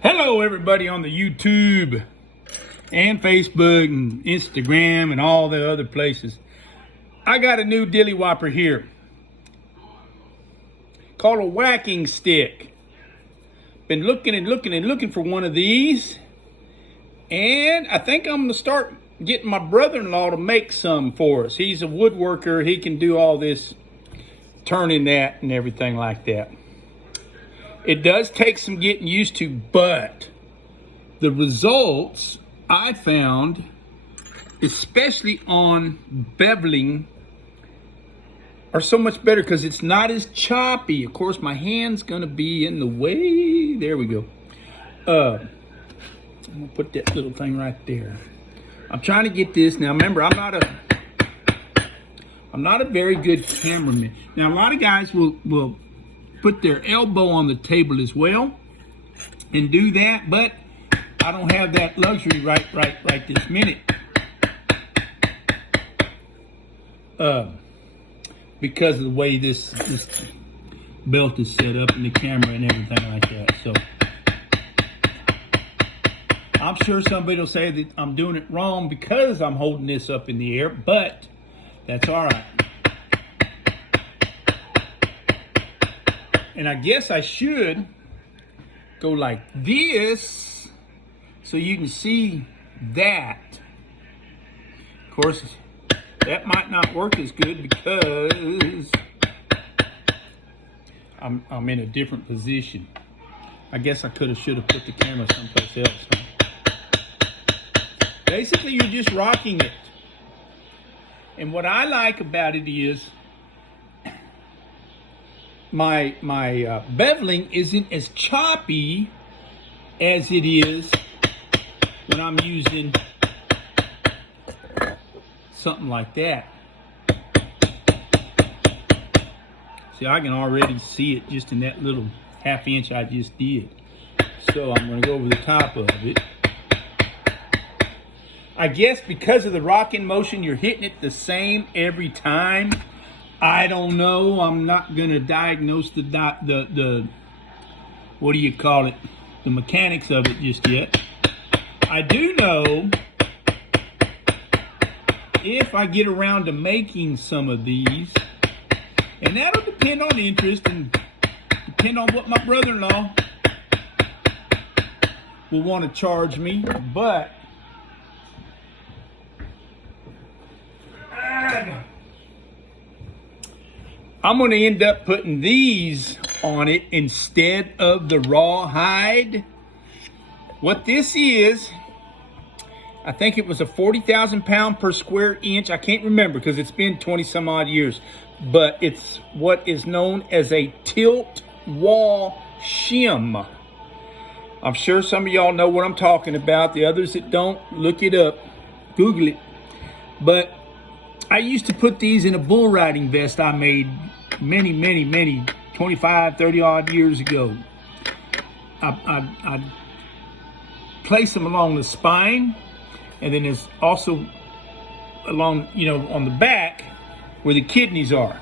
Hello everybody on the YouTube and Facebook and Instagram and all the other places. I got a new dilly whopper here called a whacking stick. Been looking and looking and looking for one of these, and I think I'm gonna start getting my brother-in-law to make some for us. He's a woodworker. He can do all this turning that and everything like that. It does take some getting used to, but the results I found, especially on beveling, are so much better because it's not as choppy. Of course, my hand's gonna be in the way. There we go. I'm gonna put that little thing right there. I'm trying to get this. Now remember, I'm not a very good cameraman. Now a lot of guys will put their elbow on the table as well and do that, but I don't have that luxury right this minute. Because of the way this belt is set up and the camera and everything like that. So I'm sure somebody will say that I'm doing it wrong because I'm holding this up in the air, but that's all right. And I guess I should go like this so you can see that. Of course, that might not work as good because I'm in a different position. I guess I should have put the camera someplace else. Basically, you're just rocking it. And what I like about it is my beveling isn't as choppy as it is when I'm using something like that. See, I can already see it just in that little half inch I just did. So I'm going to go over the top of it. I guess because of the rocking motion, you're hitting it the same every time. I don't know. I'm not going to diagnose the what do you call it? The mechanics of it just yet. I do know if I get around to making some of these, and that'll depend on interest and depend on what my brother-in-law will want to charge me, but I'm going to end up putting these on it instead of the rawhide. What this is, I think it was a 40,000 pound per square inch. I can't remember because it's been 20 some odd years, but it's what is known as a tilt wall shim. I'm sure some of y'all know what I'm talking about. The others that don't, look it up, Google it. But I used to put these in a bull riding vest I made many 25, 30 odd years ago. I place them along the spine, and then there's also along, on the back where the kidneys are.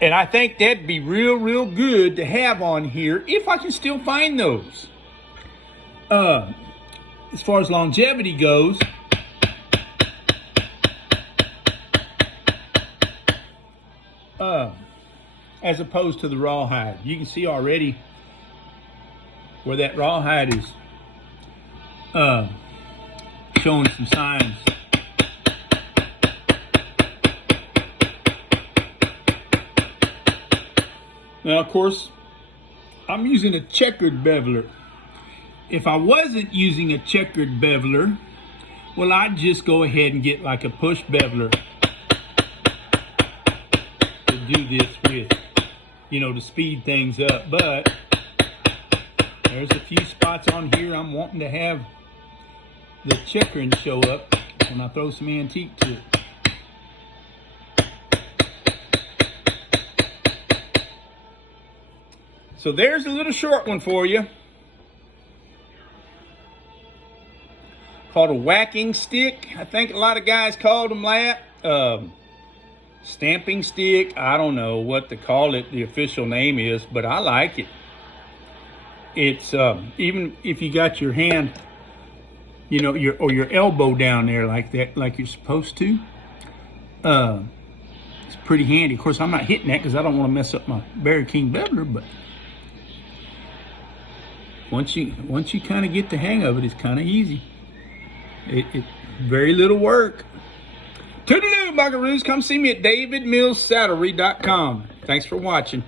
And I think that'd be real good to have on here if I can still find those. As far as longevity goes, as opposed to the rawhide. You can see already where that rawhide is showing some signs. Now, of course, I'm using a checkered beveler. If I wasn't using a checkered beveler, well, I'd just go ahead and get like a push beveler to do this with, to speed things up. But there's a few spots on here I'm wanting to have the checkering show up when I throw some antique to it. So there's a little short one for you, called a whacking stick. I think a lot of guys called them that. Stamping stick. I don't know what to call it, the official name is, but I like it. It's even if you got your hand, you know, your elbow down there like that, like you're supposed to. It's pretty handy. Of course, I'm not hitting that because I don't want to mess up my Barry King Beveler, but once you kind of get the hang of it, it's kind of easy. It very little work. Toodaloo, buckaroos. Come see me at davidmillssaddlery.com. Thanks for watching.